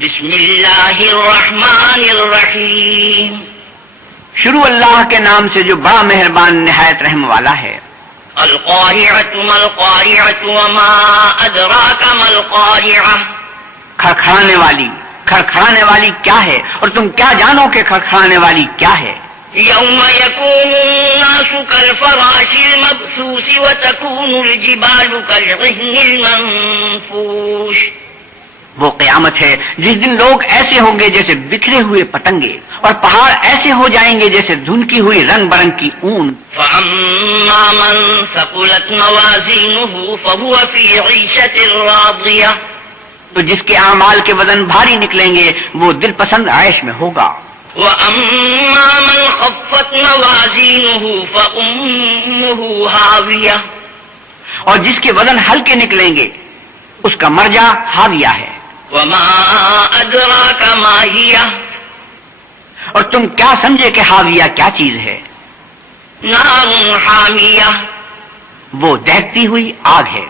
بسم اللہ الرحمن الرحیم، شروع اللہ کے نام سے جو بڑا مہربان نہایت رحم والا ہے۔ القارعۃ ما القارعۃ وما ادراک ما القارعۃ، کھڑکھڑانے والی کیا ہے اور تم کیا جانو کہ کھڑکھڑانے والی کیا ہے؟ یوم یکون الناس کالفراش المبثوث وتکون الجبال کالعہن المنفوش، وہ قیامت ہے جس دن لوگ ایسے ہوں گے جیسے بکھرے ہوئے پتنگے، اور پہاڑ ایسے ہو جائیں گے جیسے دھنکی ہوئی رنگ برنگ کی اون۔ فَأَمَّا مَن ثَقُلَتْ مَوَازِينُهُ فَهُوَ فِي عِيشَةٍ رَاضِيَةٍ، تو جس کے اعمال کے وزن بھاری نکلیں گے وہ دل پسند عیش میں ہوگا۔ وَأَمَّا مَنْ خَفَّتْ مَوَازِينُهُ فَأُمُّهُ هَاوِيَةٌ، اور جس کے وزن ہلکے نکلیں گے اس کا مرجع ہاویہ ہے۔ وَمَا أَدْرَاكَ مَا هِيَ، اور تم کیا سمجھے کہ ہاویہ کیا چیز ہے؟ نَارٌ حَامِيَةٌ، وہ دہتی ہوئی آگ ہے۔